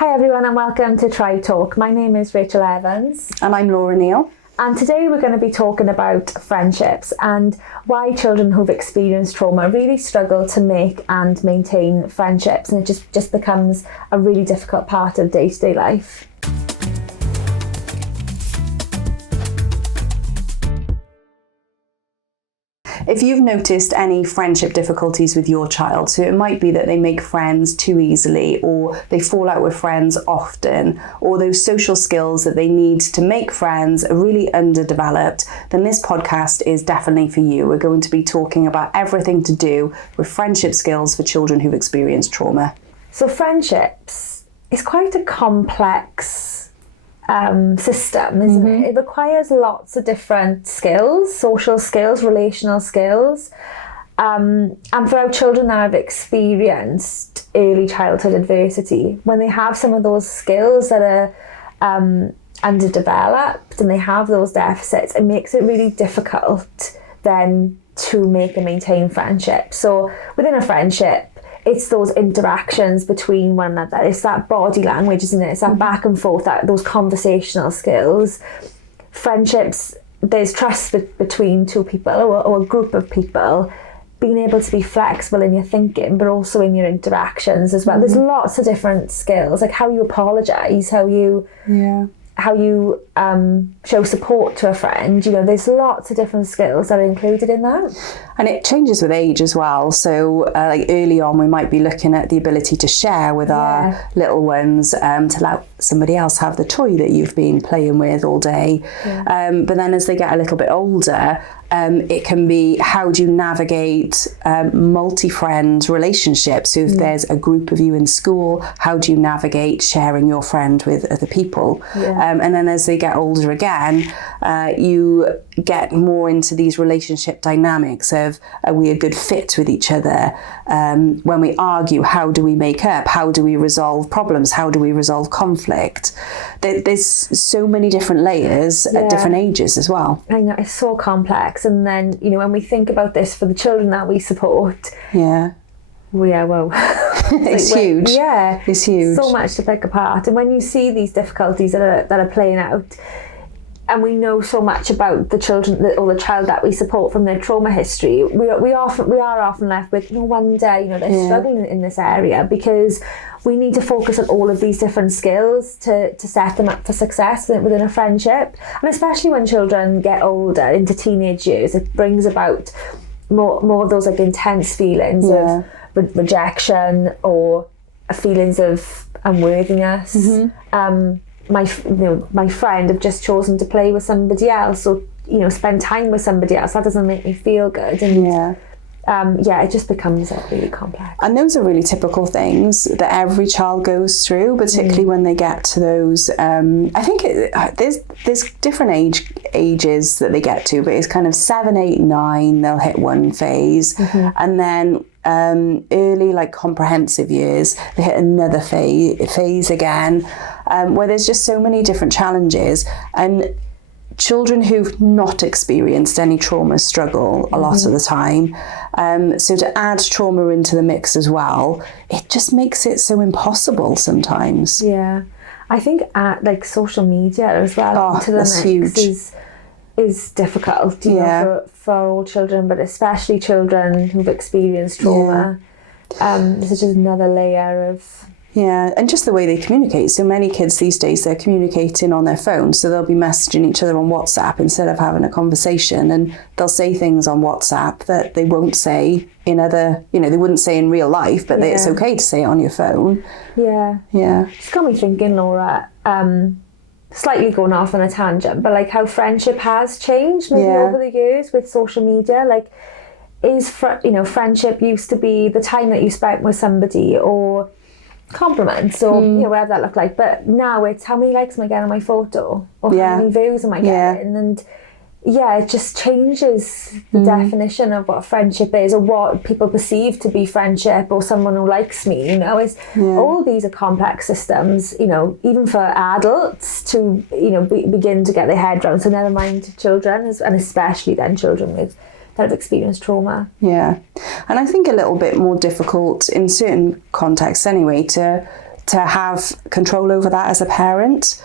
Hi everyone and welcome to Try Talk. My name is Rachel Evans. And I'm Laura Neal. And today we're going to be talking about friendships and why children who've experienced trauma really struggle to make and maintain friendships, and it just becomes a really difficult part of day-to-day life. If you've noticed any friendship difficulties with your child, so it might be that they make friends too easily, or they fall out with friends often, or those social skills that they need to make friends are really underdeveloped, then this podcast is definitely for you. We're going to be talking about everything to do with friendship skills for children who've experienced trauma. So friendships is quite a complex system, isn't it? It requires lots of different skills, social skills, relational skills. And for our children that have experienced early childhood adversity, when they have some of those skills that are underdeveloped and they have those deficits, it makes it really difficult then to make and maintain friendships. So within a friendship, it's those interactions between one another. It's that body language, isn't it? It's that back and forth, those conversational skills. Friendships, there's trust between two people or a group of people. Being able to be flexible in your thinking, but also in your interactions as well. There's lots of different skills, like how you apologise, how you show support to a friend. You know, there's lots of different skills that are included in that. And it changes with age as well. So like early on, we might be looking at the ability to share with our little ones, to let somebody else have the toy that you've been playing with all day. But then as they get a little bit older, it can be, how do you navigate multi-friend relationships? So if there's a group of you in school, how do you navigate sharing your friend with other people? And then as they get older again, you get more into these relationship dynamics of, are we a good fit with each other? When we argue, how do we make up? How do we resolve problems? How do we resolve conflict? There's so many different layers at different ages as well. I know, it's so complex. And then, you know, when we think about this for the children that we support, it's huge. It's huge. So much to pick apart. And when you see these difficulties that are playing out, and we know so much about the children or the child that we support from their trauma history, we are often left with, no wonder, you know, they're struggling in this area, because we need to focus on all of these different skills to set them up for success within a friendship. And especially when children get older, into teenage years, it brings about more of those like intense feelings of rejection or feelings of unworthiness. My friend have just chosen to play with somebody else, or spend time with somebody else. That doesn't make me feel good, and it just becomes really complex. And those are really typical things that every child goes through, particularly when they get to those. I think there's different ages that they get to, but it's kind of 7, 8, 9. They'll hit one phase, and then early like comprehensive years, they hit another phase again, where there's just so many different challenges. And children who've not experienced any trauma struggle a lot of the time. So to add trauma into the mix as well, it just makes it so impossible sometimes. Yeah, I think like social media as well to the mix huge. Is difficult, you know, for all children, but especially children who've experienced trauma. This is just another layer of... Yeah, and just the way they communicate. So many kids these days, they're communicating on their phone, so they'll be messaging each other on WhatsApp instead of having a conversation, and they'll say things on WhatsApp that they won't say in other, they wouldn't say in real life, but it's okay to say it on your phone. Yeah. It's got me thinking, Laura, slightly going off on a tangent, but like how friendship has changed maybe over the years with social media. Like, friendship used to be the time that you spent with somebody, or compliments, or whatever that looked like, but now it's how many likes am I getting on my photo, or how many views am I getting, and it just changes the definition of what friendship is, or what people perceive to be friendship, or someone who likes me. All these are complex systems, even for adults to begin to get their head around, so never mind children, and especially then children that have experienced trauma. Yeah, and I think a little bit more difficult in certain contexts anyway to to have control over that as a parent.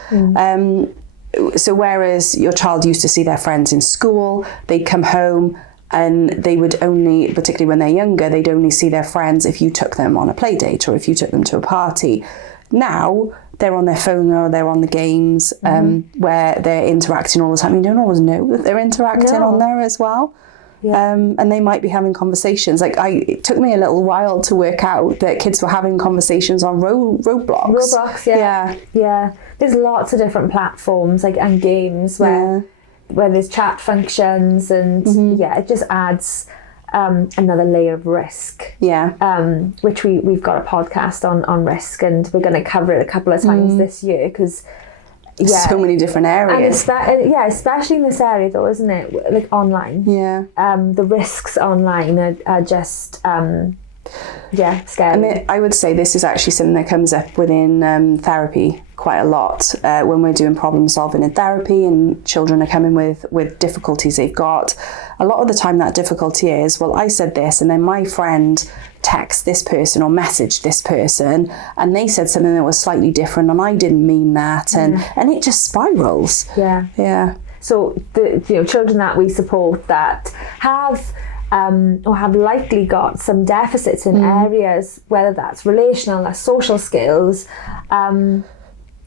So whereas your child used to see their friends in school, they'd come home and they would only, particularly when they're younger, they'd only see their friends if you took them on a play date or if you took them to a party. Now they're on their phone or they're on the games where they're interacting all the time. You don't always know that they're interacting on there as well. Yeah. And they might be having conversations. Like it took me a little while to work out that kids were having conversations on Roblox. Roblox, yeah. There's lots of different platforms and games where there's chat functions and it just adds another layer of risk. Which we've got a podcast on risk, and we're going to cover it a couple of times this year because. So many different areas. And especially in this area though, isn't it? Like online. The risks online are just scary. And I would say this is actually something that comes up within therapy quite a lot when we're doing problem solving in therapy and children are coming with difficulties they've got. A lot of the time that difficulty is, well, I said this and then my friend texted this person or messaged this person and they said something that was slightly different and I didn't mean that, and it just spirals. So the children that we support that have or have likely got some deficits in areas, whether that's relational or social skills,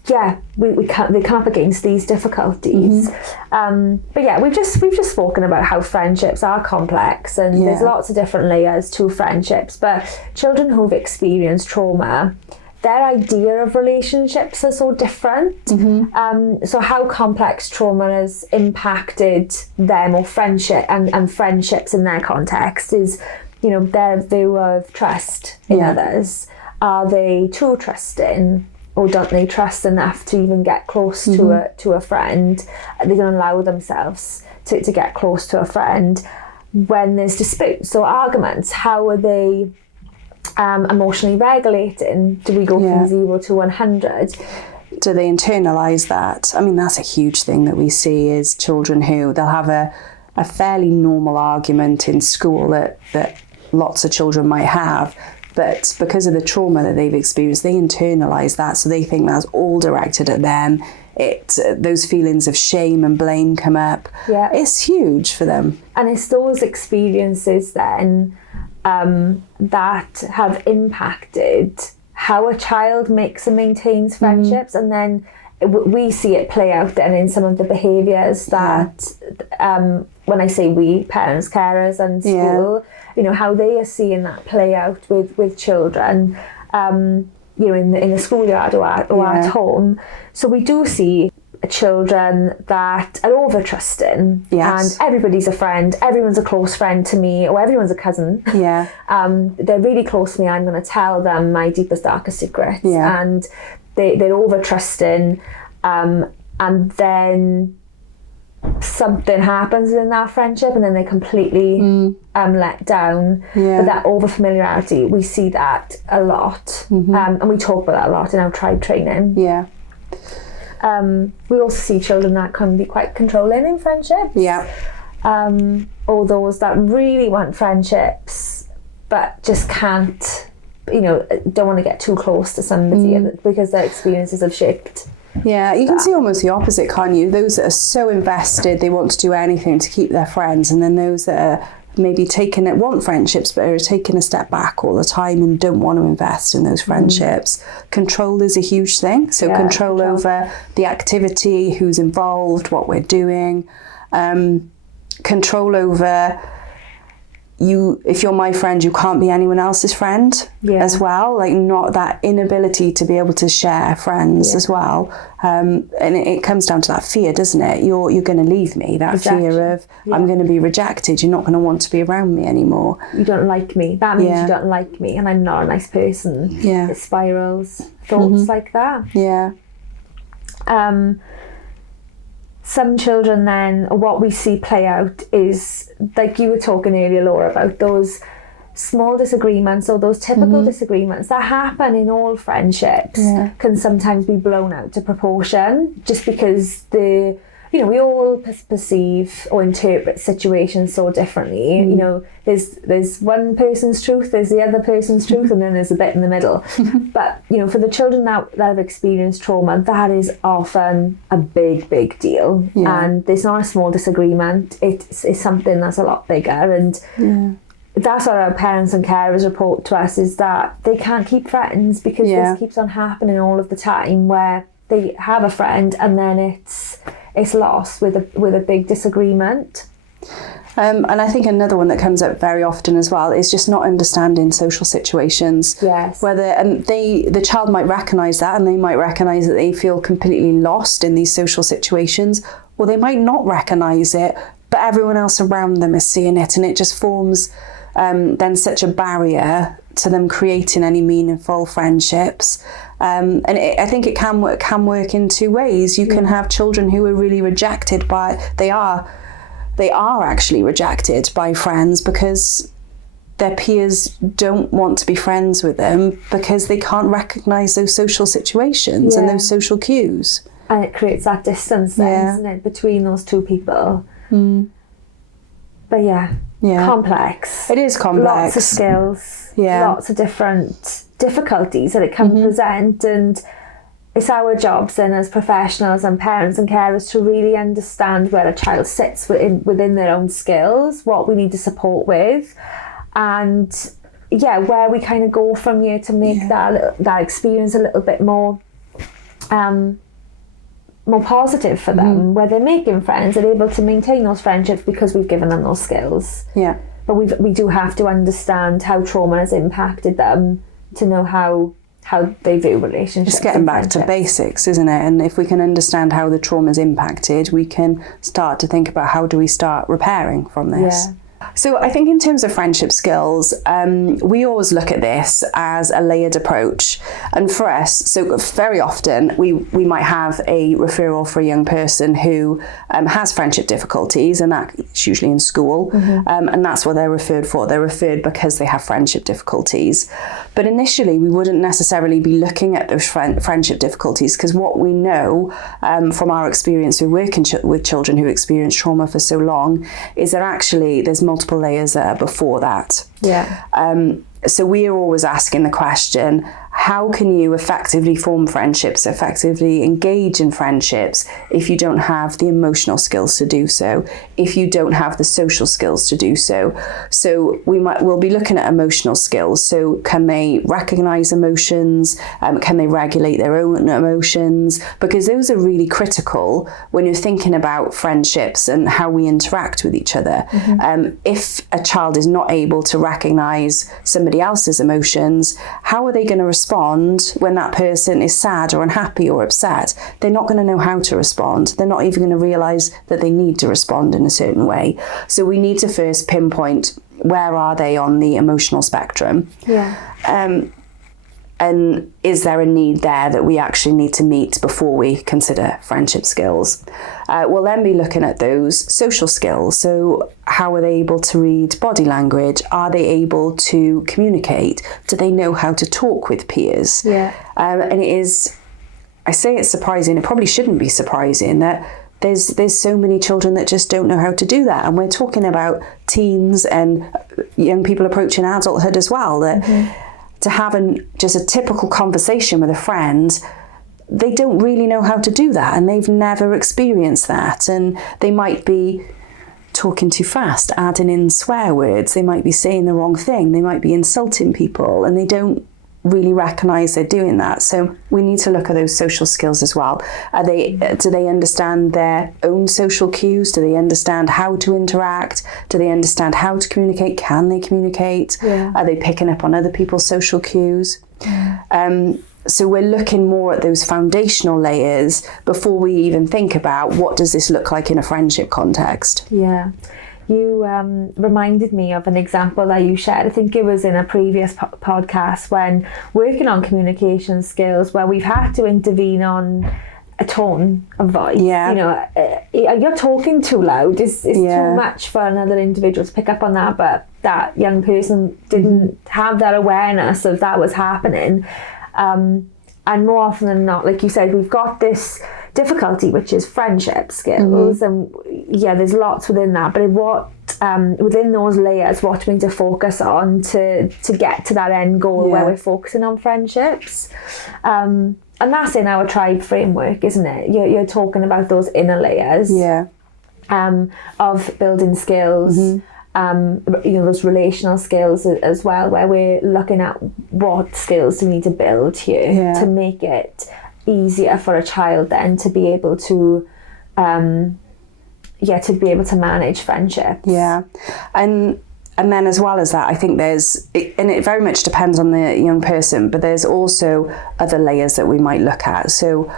they come up against these difficulties. But we've just spoken about how friendships are complex and there's lots of different layers to friendships. But children who've experienced trauma, their idea of relationships are so different. So how complex trauma has impacted them or friendship and friendships in their context is, their view of trust in others. Are they too trusting? Or don't they trust enough to even get close to a friend? Are they going to allow themselves to get close to a friend? When there's disputes or arguments, how are they emotionally regulating? Do we go from 0 to 100? Do they internalise that? I mean, that's a huge thing that we see is children who they'll have a fairly normal argument in school that lots of children might have. But because of the trauma that they've experienced, they internalise that. So they think that's all directed at them. Those feelings of shame and blame come up. It's huge for them. And it's those experiences then that have impacted how a child makes and maintains friendships. And then we see it play out then in some of the behaviours that, when I say we, parents, carers and school, how they are seeing that play out with children, in the schoolyard or at home. So we do see children that are over trusting and everybody's a friend, everyone's a close friend to me, or everyone's a cousin. They're really close to me, I'm going to tell them my deepest, darkest secrets. And they're over trusting, and then something happens in that friendship and then they completely let down. But that over familiarity, we see that a lot, and we talk about that a lot in our tribe training. We also see children that can be quite controlling in friendships, or those that really want friendships but just can't, don't want to get too close to somebody because their experiences have shaped. You can see almost the opposite, can't you? Those that are so invested, they want to do anything to keep their friends, and then those that are maybe want friendships but are taking a step back all the time and don't want to invest in those friendships. Control is a huge thing. So control over the activity, who's involved, what we're doing. Control over if you're my friend, you can't be anyone else's friend as well. Like not that inability to be able to share friends as well. And it comes down to that fear, doesn't it? You're going to leave me. That fear of I'm going to be rejected. You're not going to want to be around me anymore. You don't like me. That means you don't like me, and I'm not a nice person. It spirals. Thoughts like that. Some children then, what we see play out is, like you were talking earlier, Laura, about those small disagreements or those typical disagreements that happen in all friendships can sometimes be blown out to proportion just because the you know, we all perceive or interpret situations so differently. You know, there's one person's truth, there's the other person's truth, and then there's a bit in the middle. But, you know, for the children that have experienced trauma, that is often a big deal. Yeah. And it's not a small disagreement. It's something that's a lot bigger. And that's what our parents and carers report to us, is that they can't keep friends because this keeps on happening all of the time, where they have a friend and then it's lost with a big disagreement. And I think another one that comes up very often as well is just not understanding social situations. Yes. Whether the child might recognise that, and they might recognise that they feel completely lost in these social situations, or they might not recognise it, but everyone else around them is seeing it, and it just forms then such a barrier to them creating any meaningful friendships. And I think it can work in two ways. You can have children who are really rejected they are actually rejected by friends because their peers don't want to be friends with them because they can't recognise those social situations and those social cues. And it creates that distance then, doesn't it, between those two people. But complex. It is complex. Lots of skills, lots of different difficulties that it can present, and it's our jobs then as professionals and parents and carers to really understand where a child sits within their own skills, what we need to support with, and where we kind of go from here to make that experience a little bit more positive for them, where they're making friends, they're able to maintain those friendships because we've given them those skills. But we do have to understand how trauma has impacted them to know how they view relationships. Just getting back to basics, isn't it? And if we can understand how the trauma's impacted, we can start to think about how do we start repairing from this. So I think in terms of friendship skills, we always look at this as a layered approach. And for us, so very often we might have a referral for a young person who has friendship difficulties, and that's usually in school. And that's what they're referred for. They're referred because they have friendship difficulties. But initially, we wouldn't necessarily be looking at those friendship difficulties, because what we know from our experience with working with children who experience trauma for so long is that actually there's multiple layers that are before that. So we are always asking the question, how can you effectively form friendships, effectively engage in friendships if you don't have the emotional skills to do so, if you don't have the social skills to do so? So we'll be looking at emotional skills. So can they recognize emotions? Can they regulate their own emotions? Because those are really critical when you're thinking about friendships and how we interact with each other. If a child is not able to recognize somebody else's emotions, how are they going to respond when that person is sad or unhappy or upset? They're not going to know how to respond. They're not even going to realize that they need to respond in a certain way. So we need to first pinpoint, where are they on the emotional spectrum? And is there a need there that we actually need to meet before we consider friendship skills? We'll then be looking at those social skills. So how are they able to read body language? Are they able to communicate? Do they know how to talk with peers? And it is, I say it's surprising, it probably shouldn't be surprising that there's so many children that just don't know how to do that. And we're talking about teens and young people approaching adulthood as well, that to have just a typical conversation with a friend, they don't really know how to do that, and they've never experienced that. And they might be talking too fast, adding in swear words, they might be saying the wrong thing, they might be insulting people, and they don't really recognise they're doing that. So we need to look at those social skills as well. Do they understand their own social cues? Do they understand how to interact? Do they understand how to communicate? Can they communicate? Are they picking up on other people's social cues? So we're looking more at those foundational layers before we even think about what does this look like in a friendship context. You reminded me of an example that you shared. I think it was in a previous podcast, when working on communication skills, where we've had to intervene on a tone of voice. You know, you're talking too loud. It's too much for another individual to pick up on that, but that young person didn't have that awareness of that was happening. And more often than not, like you said, we've got this difficulty, which is friendship skills, and there's lots within that, but what within those layers, what we need to focus on to get to that end goal where we're focusing on friendships, and that's in our tribe framework, isn't it? You're talking about those inner layers of building skills, those relational skills as well, where we're looking at what skills do we need to build here to make it easier for a child then to be able to manage friendships. And then as well as that, I think and it very much depends on the young person, but there's also other layers that we might look at. So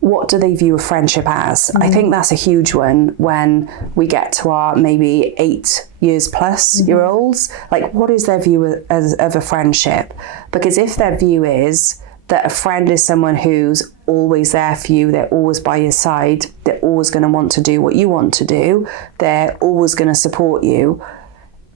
what do they view a friendship as? I think that's a huge one when we get to our maybe 8 years plus year olds. Like, what is their view of a friendship? Because if their view is that a friend is someone who's always there for you, they're always by your side, they're always going to want to do what you want to do, they're always going to support you,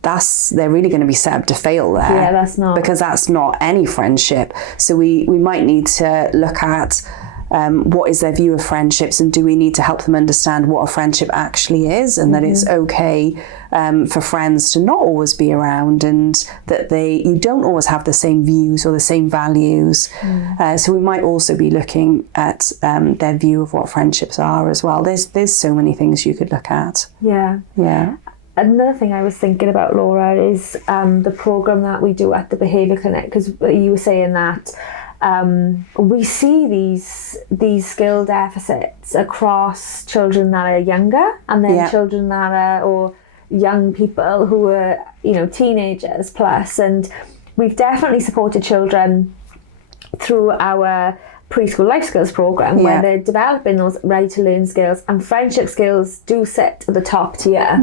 they're really going to be set up to fail there. Yeah, because that's not any friendship. So we might need to look at what is their view of friendships, and do we need to help them understand what a friendship actually is, and that it's okay for friends to not always be around, and that you don't always have the same views or the same values. So we might also be looking at their view of what friendships are as well. There's so many things you could look at. Yeah. Another thing I was thinking about, Laura, is the programme that we do at the Behaviour Clinic, because you were saying that we see these skill deficits across children that are younger, and then children that are, or young people who are, teenagers plus. And we've definitely supported children through our preschool life skills program where they're developing those ready to learn skills, and friendship skills do sit at the top tier.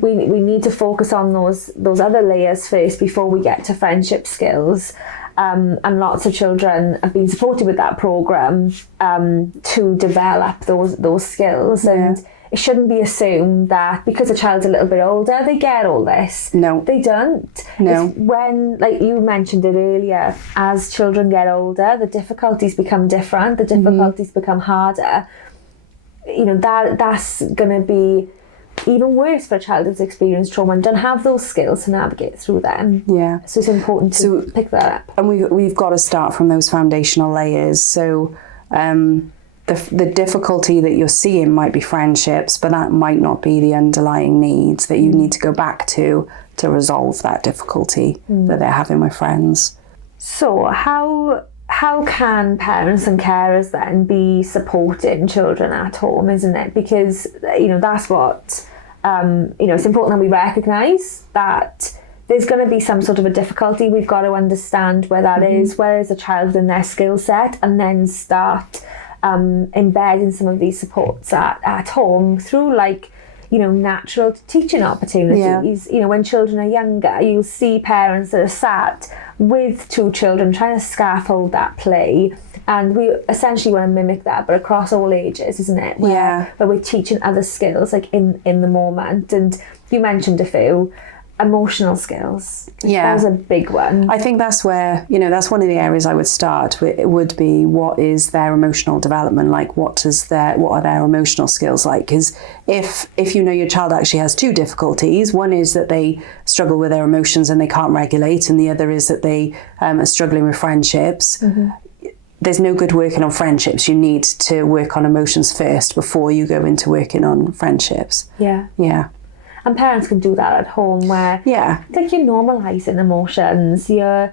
We need to focus on those other layers first before we get to friendship skills. And lots of children have been supported with that program to develop those skills. And it shouldn't be assumed that because a child's a little bit older, they get all this. No. They don't. No. It's when, like you mentioned it earlier, as children get older, the difficulties become different, the difficulties become harder. That's going to be even worse for a child who's experienced trauma and don't have those skills to navigate through them. Yeah. So it's important to pick that up. And we've got to start from those foundational layers. So the difficulty that you're seeing might be friendships, but that might not be the underlying needs that you need to go back to resolve that difficulty that they're having with friends. So how can parents and carers then be supporting children at home, isn't it? Because, that's what, it's important that we recognise that there's going to be some sort of a difficulty. We've got to understand where that is, where is a child in their skill set, and then start embedding some of these supports at home through natural teaching opportunities. When children are younger, you'll see parents that are sat with two children trying to scaffold that play, and we essentially want to mimic that, but across all ages, isn't it? Where we're teaching other skills in the moment. And you mentioned a few. Emotional skills. That was a big one. I think that's where, that's one of the areas I would start. It would be, what is their emotional development like? What are their emotional skills like? Because if your child actually has two difficulties, one is that they struggle with their emotions and they can't regulate, and the other is that they are struggling with friendships. There's no good working on friendships. You need to work on emotions first before you go into working on friendships. Yeah. And parents can do that at home where you're normalising emotions, you're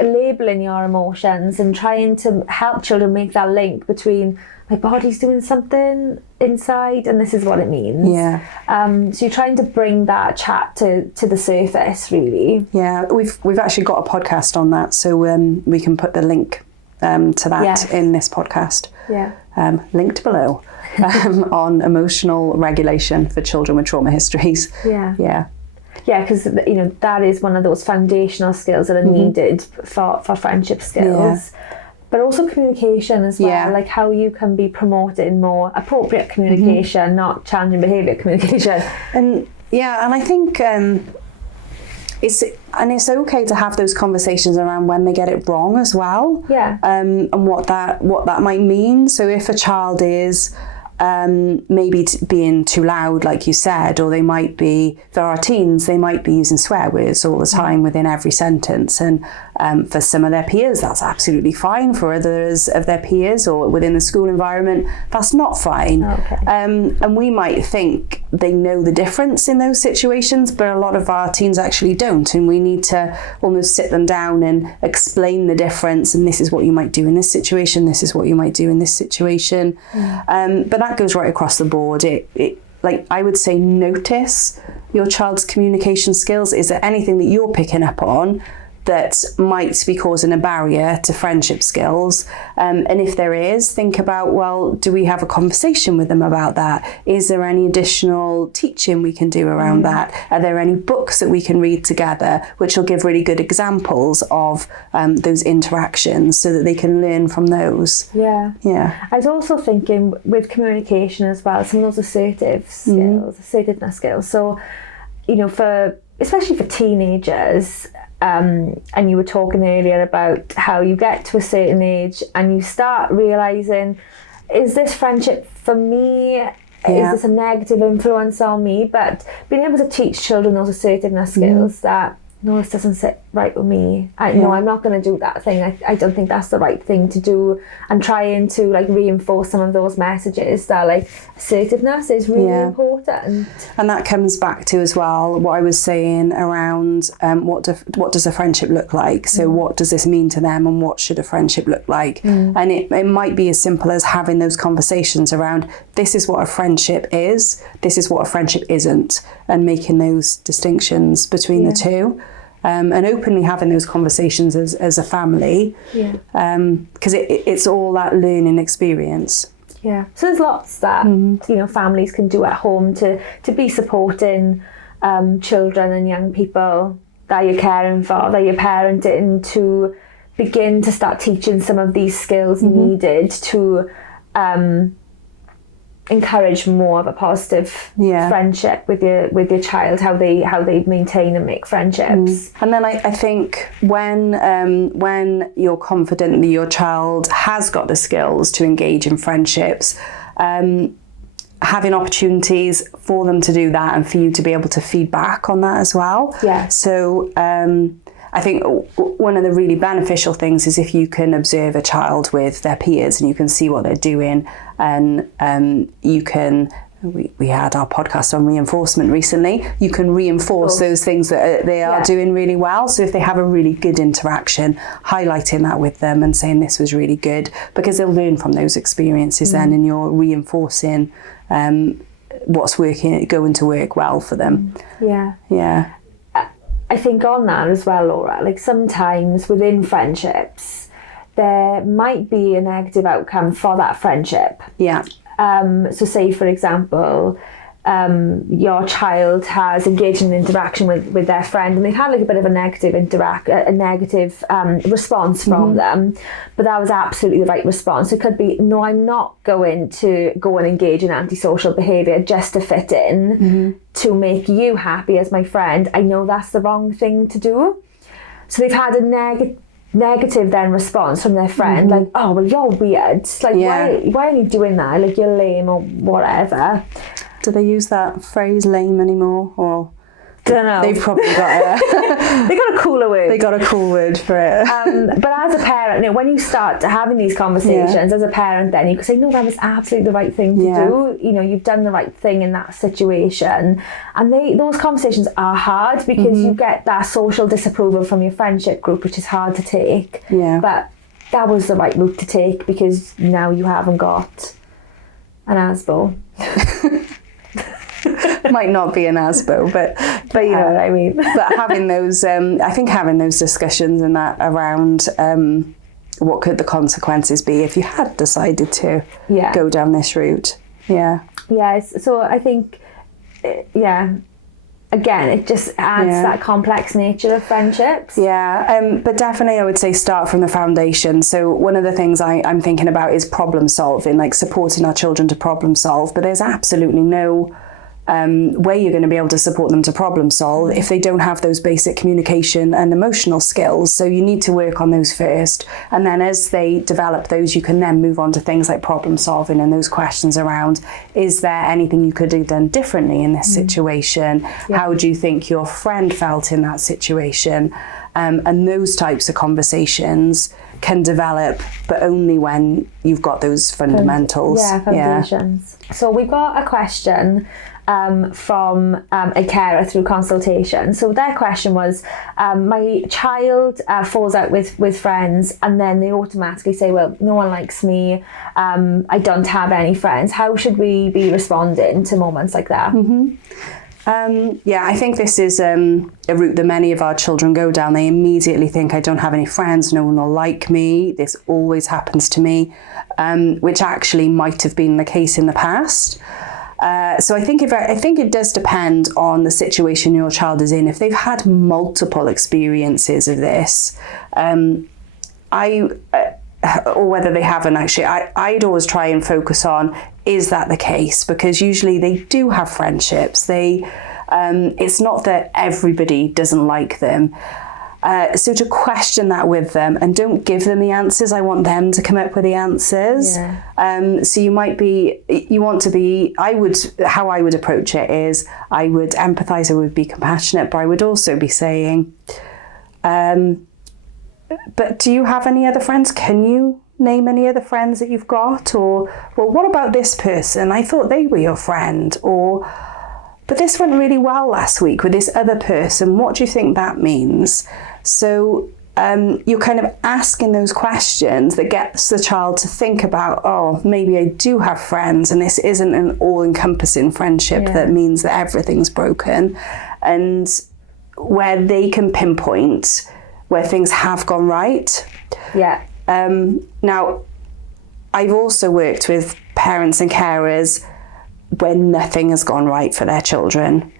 labelling your emotions and trying to help children make that link between my body's doing something inside and this is what it means. So you're trying to bring that chat to the surface, really. We've actually got a podcast on that, so we can put the link to that in this podcast. Linked below. On emotional regulation for children with trauma histories. Because that is one of those foundational skills that are needed for friendship skills, but also communication as well, like how you can be promoting more appropriate communication, not challenging behaviour communication. And I think and it's okay to have those conversations around when they get it wrong as well. Yeah. And what that might mean. So if a child is maybe being too loud, like you said, or they might be, if there are teens, they might be using swear words all the time within every sentence. And for some of their peers, that's absolutely fine. For others of their peers or within the school environment, that's not fine. Okay. And we might think they know the difference in those situations, but a lot of our teens actually don't. And we need to almost sit them down and explain the difference. And this is what you might do in this situation. This is what you might do in this situation. But that goes right across the board. It like, I would say, notice your child's communication skills. Is there anything that you're picking up on that might be causing a barrier to friendship skills? And if there is, think about, well, do we have a conversation with them about that? Is there any additional teaching we can do around that? Are there any books that we can read together which will give really good examples of those interactions so that they can learn from those? Yeah. I was also thinking with communication as well, some of those assertiveness skills. So, especially for teenagers, and you were talking earlier about how you get to a certain age and you start realising, is this friendship for me? Is this a negative influence on me? But being able to teach children those assertiveness skills that, no, this doesn't sit right with me. No, I'm not going to do that thing. I don't think that's the right thing to do. And trying to reinforce some of those messages that assertiveness is really important. And that comes back to as well what I was saying around what does a friendship look like? So what does this mean to them, and what should a friendship look like? And it might be as simple as having those conversations around, this is what a friendship is, this is what a friendship isn't, and making those distinctions between the two. And openly having those conversations as a family, because it's all that learning experience. Yeah, so there's lots that families can do at home to be supporting children and young people that you're caring for, that you're parenting, to begin to start teaching some of these skills needed to encourage more of a positive friendship with your child, how they maintain and make friendships. And then I think when you're confident that your child has got the skills to engage in friendships, having opportunities for them to do that and for you to be able to feed back on that as well. So I think one of the really beneficial things is if you can observe a child with their peers and you can see what they're doing, and you can, we had our podcast on reinforcement recently, you can reinforce those things that they are doing really well. So if they have a really good interaction, highlighting that with them and saying this was really good, because they'll learn from those experiences then, and you're reinforcing what's going to work well for them. I think on that as well, Laura, sometimes within friendships, there might be a negative outcome for that friendship. So say, for example, your child has engaged in an interaction with their friend, and they've had a bit of a negative response from them, but that was absolutely the right response. It could be, no, I'm not going to go and engage in antisocial behaviour just to fit in, to make you happy as my friend. I know that's the wrong thing to do. So they've had a negative then response from their friend, oh, well, you're weird. Why are you doing that? You're lame or whatever. Do they use that phrase lame anymore? Or don't know. They've probably got they got a cooler word. They got a cool word for it. But as a parent, when you start having these conversations as a parent, then you can say, no, that was absolutely the right thing to do. You've done the right thing in that situation. And those conversations are hard because you get that social disapproval from your friendship group, which is hard to take. But that was the right route to take, because now you haven't got an ASBO. Might not be an ASBO, but you know what I mean. But having those, I think having those discussions and that around what could the consequences be if you had decided to go down this route. So I think, again, it just adds that complex nature of friendships. But definitely I would say start from the foundation. So one of the things I'm thinking about is problem solving, supporting our children to problem solve. But there's absolutely no where you're going to be able to support them to problem solve if they don't have those basic communication and emotional skills. So you need to work on those first. And then as they develop those, you can then move on to things like problem solving and those questions around, is there anything you could have done differently in this situation? Yeah. How do you think your friend felt in that situation? And those types of conversations can develop, but only when you've got those fundamentals. Foundations. Yeah. So we've got a question from a carer through consultation. So their question was, my child falls out with friends, and then they automatically say, well, no one likes me, I don't have any friends. How should we be responding to moments like that? I think this is a route that many of our children go down. They immediately think, I don't have any friends, no one will like me, this always happens to me, which actually might have been the case in the past. So I think it does depend on the situation your child is in. If they've had multiple experiences of this, or whether they haven't actually, I'd always try and focus on, is that the case? Because usually they do have friendships. It's not that everybody doesn't like them. So to question that with them, and don't give them the answers. I want them to come up with the answers. Yeah. So how I would approach it is, I would empathise, I would be compassionate, but I would also be saying, but do you have any other friends? Can you name any other friends that you've got? Or, well, what about this person? I thought they were your friend. Or, but this went really well last week with this other person. What do you think that means? So you're kind of asking those questions that gets the child to think about, oh, maybe I do have friends, and this isn't an all-encompassing friendship that means that everything's broken, and where they can pinpoint where things have gone right. Yeah. Now, I've also worked with parents and carers where nothing has gone right for their children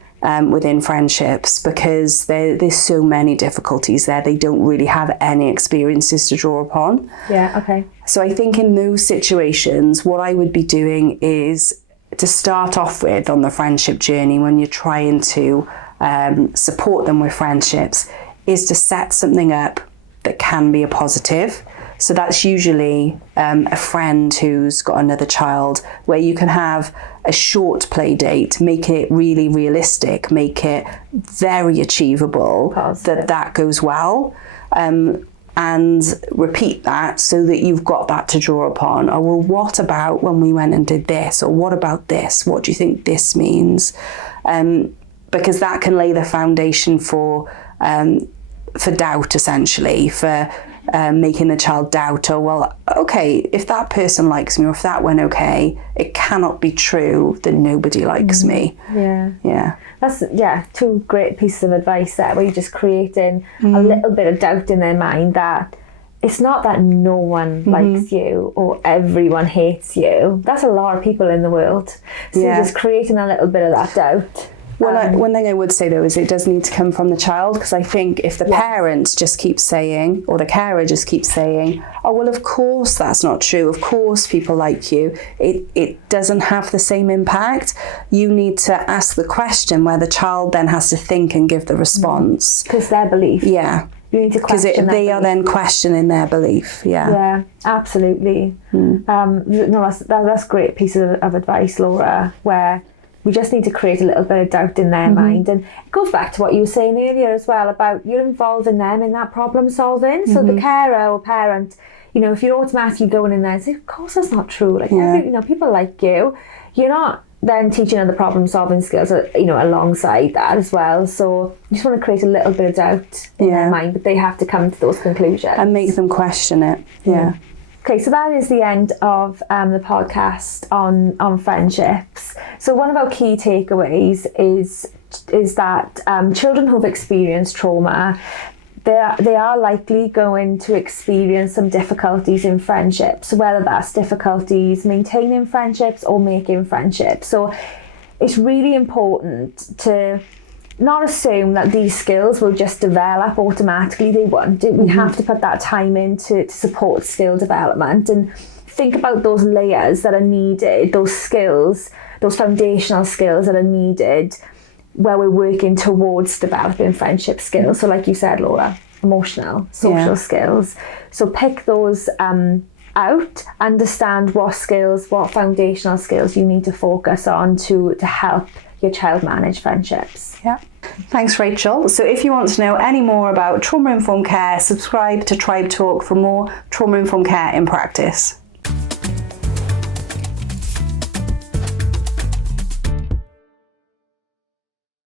within friendships, because there's so many difficulties there. They don't really have any experiences to draw upon. Yeah, okay. So I think in those situations, what I would be doing is to start off with on the friendship journey, when you're trying to support them with friendships, is to set something up that can be a positive. So that's usually a friend who's got another child, where you can have a short play date, make it really realistic, make it very achievable, that goes well, and repeat that so that you've got that to draw upon. Oh, well, what about when we went and did this? Or what about this? What do you think this means? Because that can lay the foundation for doubt, essentially, for making the child doubt, oh, well, okay, if that person likes me, or if that went okay, it cannot be true that nobody likes me. Yeah. That's, two great pieces of advice there, where you're just creating a little bit of doubt in their mind that it's not that no one likes you or everyone hates you. That's a lot of people in the world. So you're just creating a little bit of that doubt. One thing I would say, though, is it does need to come from the child, because I think if the parent just keeps saying, or the carer just keeps saying, oh, well, of course that's not true, of course people like you, it doesn't have the same impact. You need to ask the question where the child then has to think and give the response. Because their belief. Yeah. You need to question because they are then questioning their belief. Yeah, absolutely. That's a great piece of advice, Laura, where we just need to create a little bit of doubt in their mind. And it goes back to what you were saying earlier as well, about you're involving them in that problem solving. So the carer or parent, if you're automatically going in there and saying, of course that's not true, people like you, you're not then teaching them the problem solving skills, alongside that as well. So you just want to create a little bit of doubt in their mind, but they have to come to those conclusions. And make them question it. Yeah. Okay, so that is the end of the podcast on friendships. So one of our key takeaways is that children who've experienced trauma, they are likely going to experience some difficulties in friendships, whether that's difficulties maintaining friendships or making friendships. So it's really important to not assume that these skills will just develop automatically. They won't. We have to put that time in to support skill development, and think about those layers that are needed, those skills, those foundational skills that are needed where we're working towards developing friendship skills. So like you said, Laura, emotional, social skills. So pick those out, understand what skills, what foundational skills you need to focus on to help your child manage friendships. Yeah. Thanks, Rachel. So if you want to know any more about trauma-informed care, subscribe to Tribe Talk for more trauma-informed care in practice.